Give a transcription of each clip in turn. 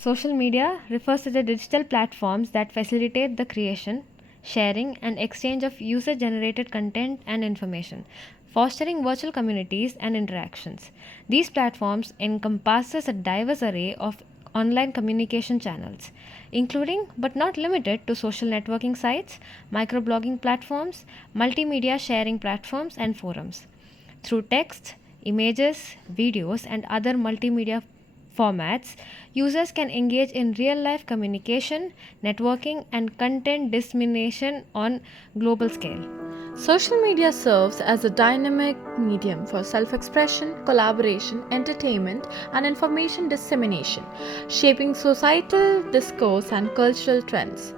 Social media refers to the digital platforms that facilitate the creation, sharing, and exchange of user generated content and information, fostering virtual communities and interactions. These platforms encompasses a diverse array of online communication channels, including but not limited to social networking sites, microblogging platforms, multimedia sharing platforms, and forums. Through text, images, videos, and other multimedia formats, users can engage in real life communication, networking, and content dissemination on global scale. Social media serves as a dynamic medium for self expression, collaboration, entertainment, and information dissemination, shaping societal discourse and cultural trends.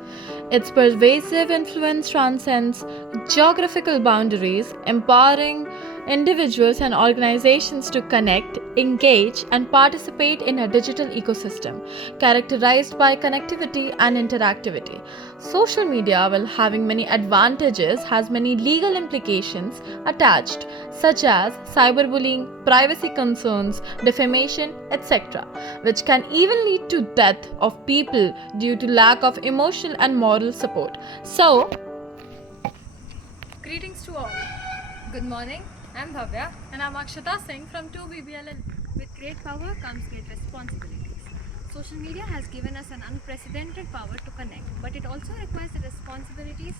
Its pervasive influence transcends geographical boundaries, empowering individuals and organizations to connect, engage, and participate in a digital ecosystem characterized by connectivity and interactivity. Social media, while having many advantages, has many legal implications attached, such as cyberbullying, privacy concerns, defamation, etc., which can even lead to death of people due to lack of emotional and moral support. So, Greetings to all. Good morning, I'm Bhavya. And I'm Akshata Singh from 2BBLL. With great power comes great responsibilities. Social media has given us an unprecedented power to connect, but it also requires the responsibilities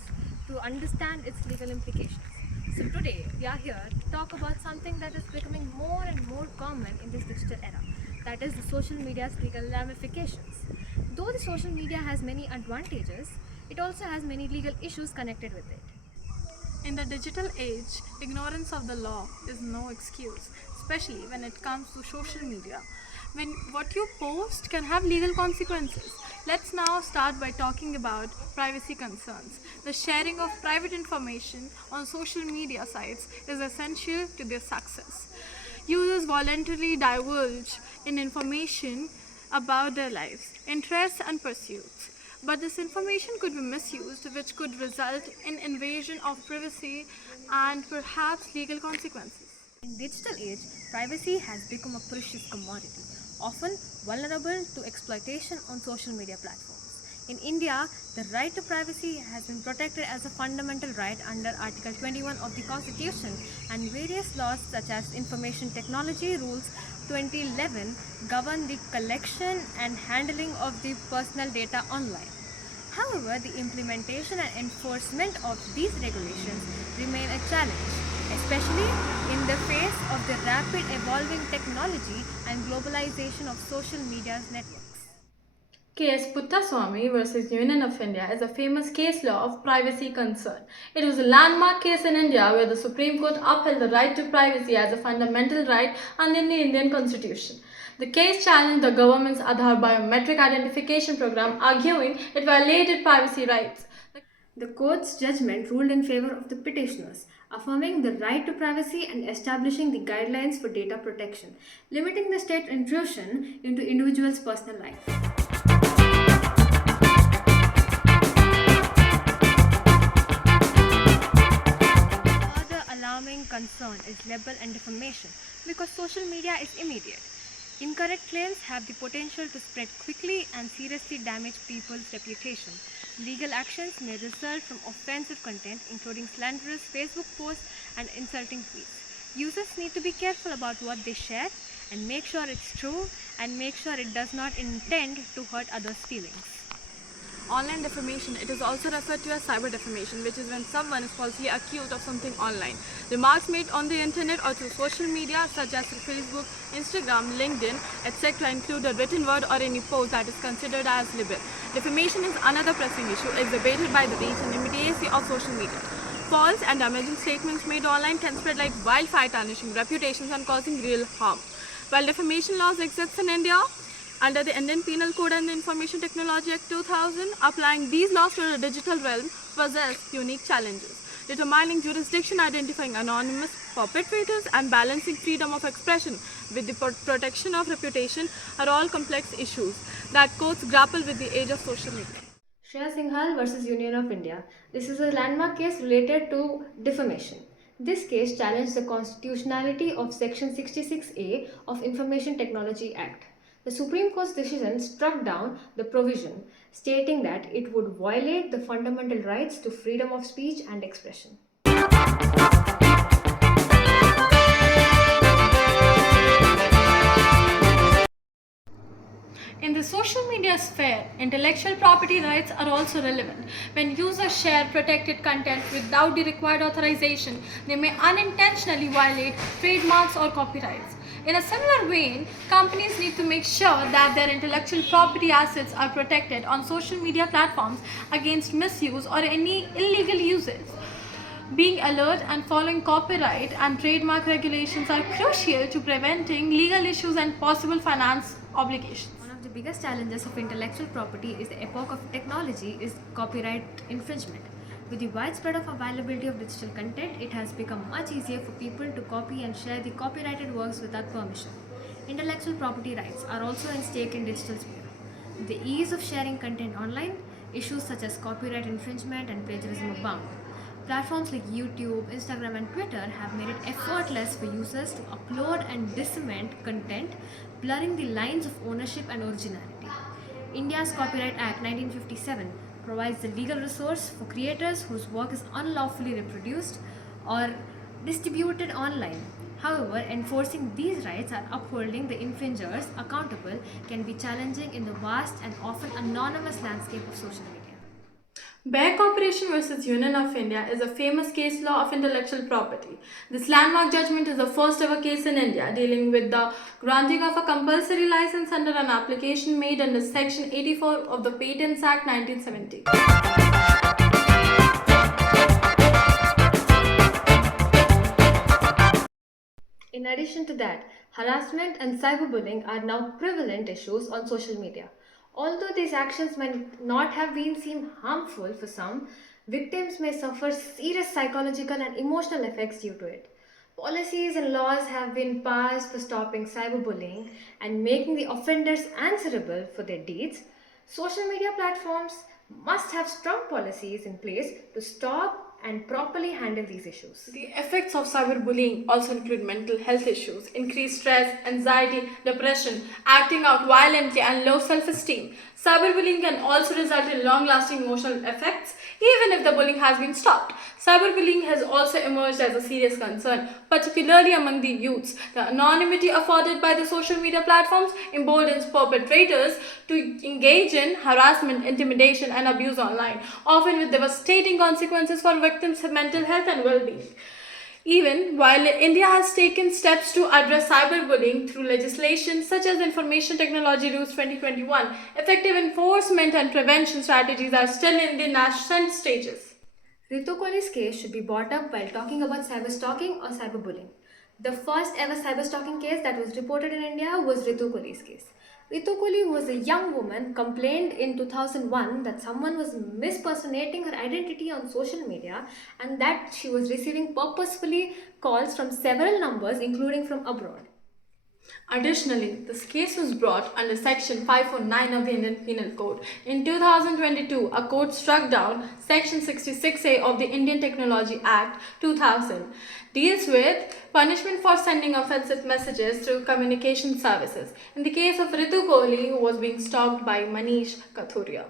to understand its legal implications. So today we are here to talk about something that is becoming more and more common in this digital era. That is the social media's legal ramifications. Though the social media has many advantages, it also has many legal issues connected with it. In the digital age, ignorance of the law is no excuse, especially when it comes to social media. When what you post can have legal consequences. Let's now start by talking about privacy concerns. The sharing of private information on social media sites is essential to their success. Users voluntarily divulge in information about their lives, interests, and pursuits. But this information could be misused, which could result in invasion of privacy and perhaps legal consequences. In digital age, privacy has become a precious commodity, often vulnerable to exploitation on social media platforms. In India, the right to privacy has been protected as a fundamental right under Article 21 of the Constitution, and various laws such as Information Technology Rules 2011 govern the collection and handling of the personal data online. However, the implementation and enforcement of these regulations remain a challenge, especially in the face of the rapid evolving technology and globalization of social media networks. Case Puttaswamy versus Union of India is a famous case law of privacy concern. It was a landmark case in India where the Supreme Court upheld the right to privacy as a fundamental right under the Indian Constitution. The case challenged the government's Aadhaar biometric identification program, arguing it violated privacy rights. The court's judgment ruled in favor of the petitioners, affirming the right to privacy and establishing the guidelines for data protection, limiting the state intrusion into individuals' personal life. Another alarming concern is libel and defamation because social media is immediate. Incorrect claims have the potential to spread quickly and seriously damage people's reputation. Legal actions may result from offensive content, including slanderous Facebook posts and insulting tweets. Users need to be careful about what they share and make sure it's true and make sure it does not intend to hurt others' feelings. Online defamation, it is also referred to as cyber defamation, which is when someone is falsely accused of something online. Remarks made on the internet or through social media such as through Facebook, Instagram, LinkedIn, etc. include a written word or any post that is considered as libel. Defamation is another pressing issue exacerbated by the reach and immediacy of social media. False and damaging statements made online can spread like wildfire, tarnishing reputations and causing real harm. While defamation laws exist in India, under the Indian Penal Code and the Information Technology Act 2000, applying these laws to the digital realm possess unique challenges. Determining jurisdiction, identifying anonymous perpetrators, and balancing freedom of expression with the protection of reputation are all complex issues that courts grapple with the age of social media. Shreya Singhal versus Union of India. This is a landmark case related to defamation. This case challenged the constitutionality of Section 66A of Information Technology Act. The Supreme Court's decision struck down the provision, stating that it would violate the fundamental rights to freedom of speech and expression. In the social media sphere, intellectual property rights are also relevant. When users share protected content without the required authorization, they may unintentionally violate trademarks or copyrights. In a similar vein, companies need to make sure that their intellectual property assets are protected on social media platforms against misuse or any illegal uses. Being alert and following copyright and trademark regulations are crucial to preventing legal issues and possible finance obligations. One of the biggest challenges of intellectual property is the epoch of technology is copyright infringement. With the widespread of availability of digital content, it has become much easier for people to copy and share the copyrighted works without permission. Intellectual property rights are also at stake in digital sphere. With the ease of sharing content online, issues such as copyright infringement and plagiarism abound. Platforms like YouTube, Instagram, and Twitter have made it effortless for users to upload and disseminate content, blurring the lines of ownership and originality. India's Copyright Act 1957 provides the legal resource for creators whose work is unlawfully reproduced or distributed online. However, enforcing these rights and upholding the infringers accountable can be challenging in the vast and often anonymous landscape of social media. Bear Corporation versus Union of India is a famous case law of intellectual property. This landmark judgment is the first ever case in India dealing with the granting of a compulsory license under an application made under Section 84 of the Patents Act 1970. In addition to that, harassment and cyberbullying are now prevalent issues on social media. Although these actions may not have been seen harmful for some, victims may suffer serious psychological and emotional effects due to it. Policies and laws have been passed for stopping cyberbullying and making the offenders answerable for their deeds. Social media platforms must have strong policies in place to stop and properly handle these issues. The effects of cyberbullying also include mental health issues, increased stress, anxiety, depression, acting out violently, and low self-esteem. Cyberbullying can also result in long-lasting emotional effects, even if the bullying has been stopped. Cyberbullying has also emerged as a serious concern, particularly among the youths. The anonymity afforded by the social media platforms emboldens perpetrators to engage in harassment, intimidation, and abuse online, often with devastating consequences for victims' mental health and well-being. Even while India has taken steps to address cyberbullying through legislation such as Information Technology Rules 2021, effective enforcement and prevention strategies are still in the nascent stages. Ritu Kohli's case should be brought up while talking about cyberstalking or cyberbullying. The first ever cyberstalking case that was reported in India was Ritu Kohli's case. Ritu Kohli, who was a young woman, complained in 2001 that someone was mispersonating her identity on social media and that she was receiving purposefully calls from several numbers, including from abroad. Additionally, this case was brought under Section 549 of the Indian Penal Code. In 2022, a court struck down Section 66A of the Indian Technology Act 2000, deals with punishment for sending offensive messages through communication services. In the case of Ritu Kohli, who was being stalked by Manish Kathuria.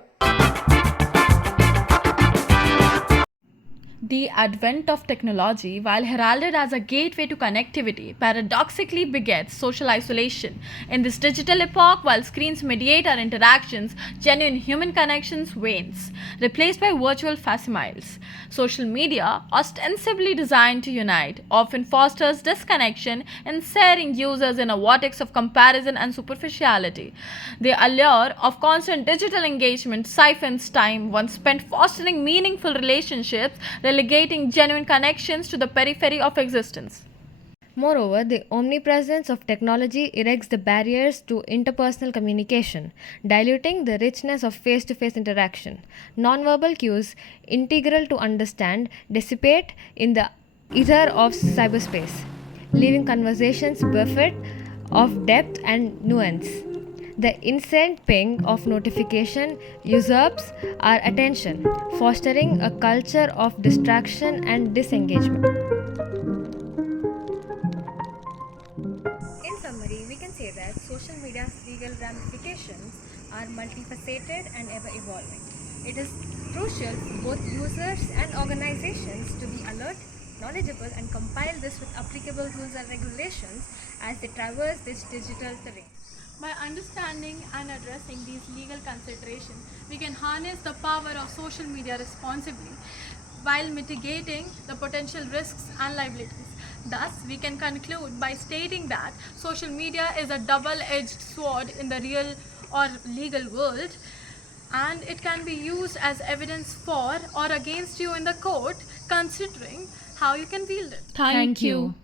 The advent of technology, while heralded as a gateway to connectivity, paradoxically begets social isolation. In this digital epoch, while screens mediate our interactions, genuine human connections wanes, replaced by virtual facsimiles. Social media, ostensibly designed to unite, often fosters disconnection, ensnaring users in a vortex of comparison and superficiality. The allure of constant digital engagement siphons time once spent fostering meaningful relationships, relegating genuine connections to the periphery of existence. Moreover, the omnipresence of technology erects the barriers to interpersonal communication, diluting the richness of face to face interaction. Nonverbal cues, integral to understand, dissipate in the ether of cyberspace, leaving conversations bereft of depth and nuance. The instant ping of notification usurps our attention, fostering a culture of distraction and disengagement. In summary, we can say that social media's legal legal ramifications are multifaceted and ever evolving. It is crucial for both users and organizations to be alert, knowledgeable, and compile this with applicable rules and regulations as they traverse this digital terrain. By understanding and addressing these legal considerations, we can harness the power of social media responsibly while mitigating the potential risks and liabilities. Thus, we can conclude by stating that social media is a double-edged sword in the real or legal world, and it can be used as evidence for or against you in the court, considering how you can wield it. Thank you.